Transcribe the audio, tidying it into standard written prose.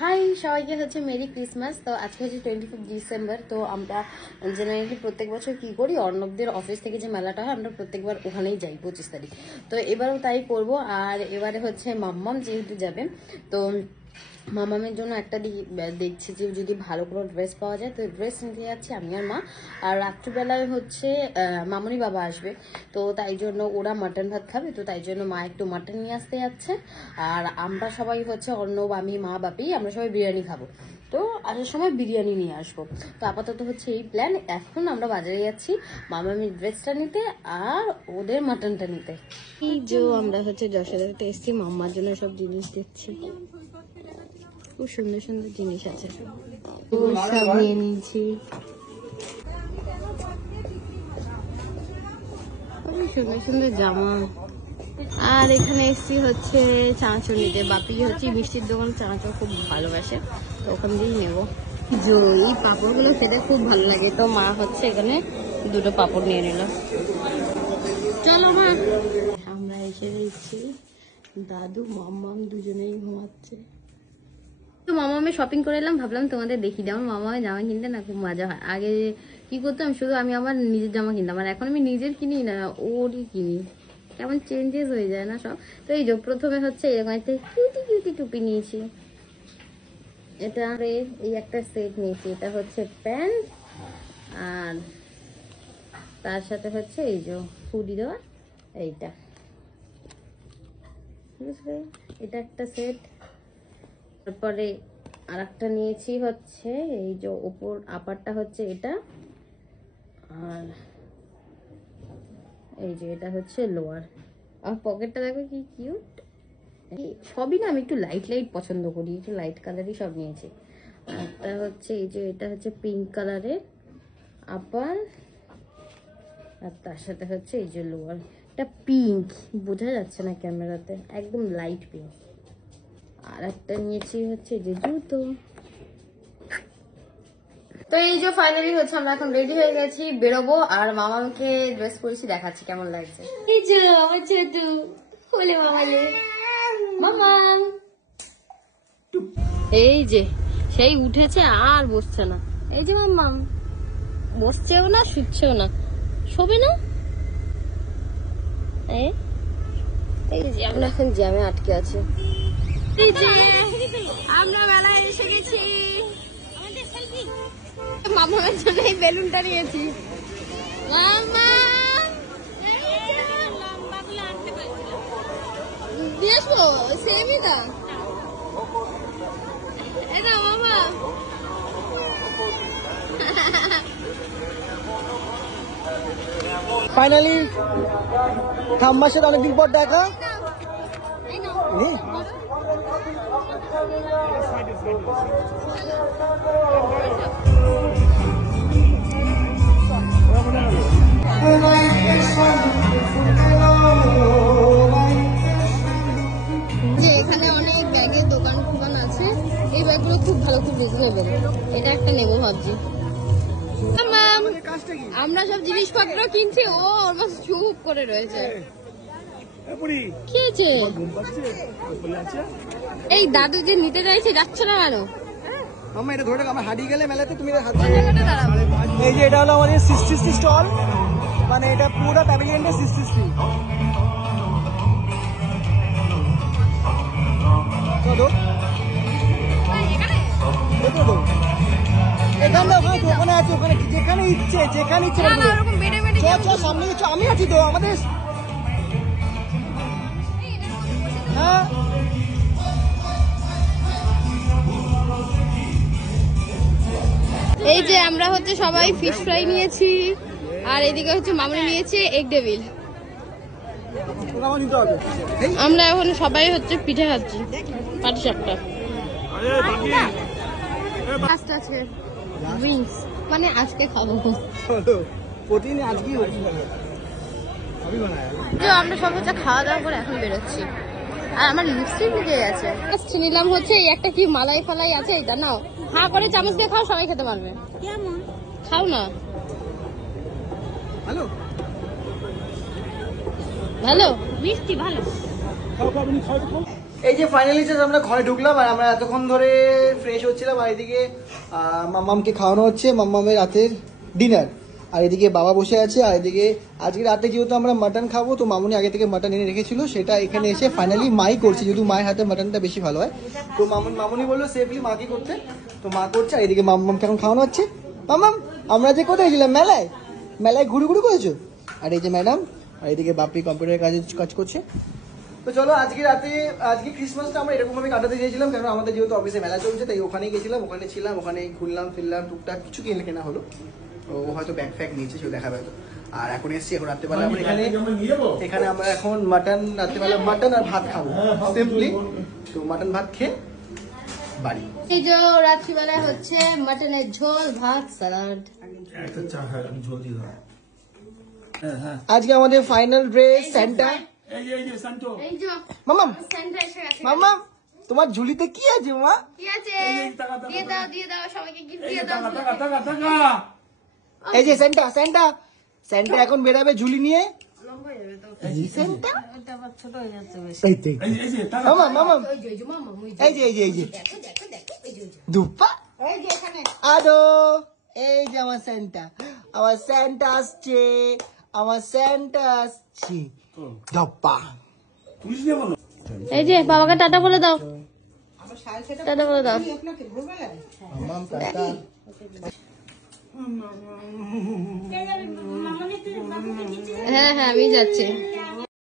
High সবাইকে হচ্ছে merry Christmas. তো আজকে হচ্ছে 25 ডিসেম্বর। তো আমরা জেনারেলি প্রত্যেক বছর কি করি, অর্ণবদের অফিস থেকে যে মেলাটা হয় আমরা প্রত্যেকবার ওখানেই যাই 25 তারিখ। তো এবারও তাই করব। আর এবারে হচ্ছে মাম্মাম যেহেতু যাবে, তো মামামের জন্য একটা দেখছি যে যদি ভালো কোনো ড্রেস পাওয়া যায় তো ড্রেস নিতে যাচ্ছি আমি আর মা। আর রাত্রিবেলায় হচ্ছে মামনি বাবা আসবে, তো তাই জন্য ওরা মাটন ভাত খাবে, তো তাই জন্য মা একটু মাটন নিয়ে আসতে যাচ্ছে। আর আমরা সবাই হচ্ছে অর্ণব, আমি, মা, বাপি, আমরা সবাই বিরিয়ানি খাবো। তো আসার সময় বিরিয়ানি নিয়ে আসবো। তো আপাতত হচ্ছে এই প্ল্যান। এখন আমরা বাজারে যাচ্ছি মামামির ড্রেসটা নিতে আর ওদের মাটনটা নিতে। এই যে আমরা হচ্ছে যশোদাতে এসেছি, মাম্মার জন্য সব জিনিস দেখছি। খুব সুন্দর সুন্দর জিনিস আছে, সব নিয়ে নিয়েছি। খুবই সুন্দর সুন্দর জামা। আর এখানে এসছি হচ্ছে চানাচুর নিতে। বাপি হচ্ছে মিষ্টির দোকান চানাচুর খুব ভালোবাসে, তো ওখান দিয়েই নেবো। এই পাঁপড়গুলো খেতে খুব ভালো লাগে, তো মা হচ্ছে এখানে দুটো পাঁপড় নিয়ে নিল। চলো মা। আমরা এসে দিচ্ছি, দাদু মাম্মাম দুজনেই ঘুমাচ্ছে। তো মামামে শপিং করে এলাম, ভাবলাম তোমাদের দেখি। যেমন মামামে জামা কিনতে না খুব মজা হয়। আগে কি করতাম, শুধু আমি আমার নিজের জামা কিনতাম, আর এখন আমি নিজের কিনি না, ওরই কিনি। কেমন চেঞ্জেস হয়ে যায় না সব। তো এই যে প্রথমে হচ্ছে এরকম একটা কিউটি কিউটি টুপি নিয়েছি। এটা এই একটা সেট নিয়েছি। এটা হচ্ছে প্যান্ট, আর তার সাথে হচ্ছে এই যে হুডি দেওয়া এইটা, বুঝলে, এটা একটা সেট। তারপরে আর একটা নিয়েছি হচ্ছে এই যে ওপর আপারটা হচ্ছে এটা, আর এই যে এটা হচ্ছে লোয়ার। আর পকেটটা দেখো কি কিউট। সবই না আমি একটু লাইট লাইট পছন্দ করি, একটু লাইট কালারই সব নিয়েছি। একটা হচ্ছে এই যে এটা হচ্ছে পিঙ্ক কালারের আপার, আর তার সাথে হচ্ছে এই যে লোয়ার। এটা পিঙ্ক, বোঝা যাচ্ছে না ক্যামেরাতে, একদম লাইট পিঙ্ক। আর একটা নিয়েছি হচ্ছে যে জুতো। তো এই যে ফাইনালি হচ্ছে আমরা এখন রেডি হয়ে গেছি, বেরোবো। আর মামাকে ড্রেস পরেছি, দেখাচ্ছি কেমন লাগছে। এই যে আমার ছোটু বলে মামালে মামাম। এই যে সেই উঠেছে আর বসছে না। এই যে মাম্মাম বসছেও না, শুচ্ছেও না, শোবে না। এই যে আমরা এখন জ্যামে আটকে আছি। এই যে আমরা মেলায় এসে গেছি। মামার জন্য এই বেলুনটা নিয়েছি। মামা দিয়ে আসবো, সেমই দাম। এটা মামা ফাইনালি ঠাম্মার সাথে অনেকদিন পর দেখা। যে এখানে অনেক ব্যাগের দোকান টোকান আছে, এই ব্যাগগুলো খুব ভালো, খুব রিজনেবল। এটা একটা নেবো ভাবছি। আমরা সব জিনিসপত্র কিনছি, ও ওর চুপ করে রয়েছে। কি হয়েছে? এই দাদু যে নিতে চাইছে, যাচ্ছে না কেন? মামা এটা ধরে রাখো, আমার হারিয়ে গেলে মেলাতে তুমি হাত। এই যে এটা হলো আমাদের 60 স্টল, মানে এটা পুরো প্যাভিলিয়নটা 60। ওখানে আছে, ওখানে যেখানে ইচ্ছে সামনে আমি আছি তো আমাদের। হ্যাঁ এই যে আমরা হচ্ছে সবাই ফিশ ফ্রাই নিয়েছি, আর এদিকে হচ্ছে মামনি নিয়েছে এগ ডেভিল। আমরা এখন সবাই হচ্ছে পিঠে খাচ্ছি, পাটিসাপটা। আছে ড্রিঙ্কস, মানে আজকে খাবো, প্রতিদিন আজকেই আমরা সব হচ্ছে খাওয়া দাওয়া করে এখন বেরোচ্ছি। আর আমার লিপস্টিক নিতে গেছে, নিলাম হচ্ছে এই একটা কি মালাই ফালাই আছে, এটা নাও, হা করে চামচ দিয়ে খাও, সবাই খেতে পারবে। কেমন খাও না? ভালো ভালো মিষ্টি, ভালো। এই যে ফাইনালি আমরা ঘরে ঢুকলাম আর আমরা এতক্ষণ ধরে ফ্রেশ হচ্ছিলাম আর এদিকে মাম্মামকে খাওয়ানো হচ্ছে, মাম্মামের রাতের ডিনার। আর এদিকে বাবা বসে আছে, আর এদিকে আজকে রাতে যেহেতু আমরা মাটন খাবো তো মামুনি আগে থেকে মাটন এনে রেখেছিল, সেটা এখানে এসে ফাইনালি মাই করছে, যেহেতু মায়ের হাতে মাটনটা বেশি ভালো হয়। তো মামুনি বললো সেফলি মাকে করতে, তো মা করছে। আর এদিকে মাম্মামকে এখন খাওয়ানো হচ্ছে। মাম্মাম আমরা যে কোথায় ছিলাম, মেলায় ঘুরু ঘুরু করেছো। আর এই যে ম্যাডাম, আর এদিকে বাপি কম্পিউটারের কাজ করছে। তো চলো আজকে ক্রিসমাসটা আমরা এরকম ভাবে কাটাতে চেয়েছিলাম, কারণ আমাদের যেহেতু অফিসে মেলা চলছে তাই ওখানেই গেছিলাম, ওখানে ছিলাম, ওখানে ঘুরলাম ফিরলাম, টুকটাক কিছু কেনা হলো। ও হয়তো ব্যাগ ফ্যাগ নিয়েছে, সেও দেখাবে হয়তো। আর এখন এসছি, এখন রাত্রেবেলা আমরা এখানে আমরা এখন রাত্রেবেলা মাটন আর ভাত খাবো সিম্পলি। তো মাটন ভাত খেয়ে বাড়ি। এই যে রাত্রিবেলায় হচ্ছে মাটনের ঝোল, ভাত, স্যালাড। আজকে আমাদের ফাইনাল ড্রেস স্যান্টা। মামাম মামাম তোমার ঝুলিতে কি আছে মা? কি আছে? দিয়ে দাও সবাইকে গিফট দিয়ে দাও। এই যে স্যান্টা এখন বেরাবে ঝুলি নিয়ে। আদো এই যে আমার স্যান্টা আসছে, ধপ্পা। এই যে বাবাকে টাটা বলে দাও, টাটা বলে দাও। হ্যাঁ আমি যাচ্ছি।